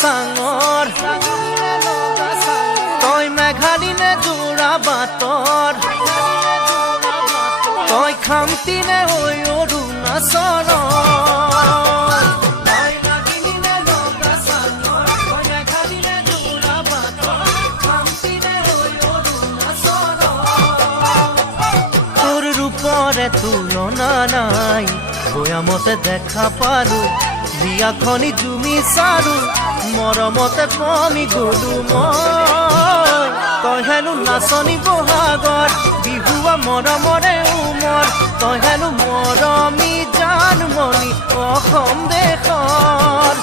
চাঙৰ তই মেঘালিনে যোৰা বাটৰ তই খামতিনে ঐ অৰুণাচলৰ তুলনা নাই বয়ামতে দেখা পালো বিয়াখনি জুমি চালো মৰমতে কমি গলো মই তই হেনো নাচনি বহাগৰ বিহুৱা মৰমৰে উমৰ তই হেনো মৰমী জানমণি অসম দেশৰ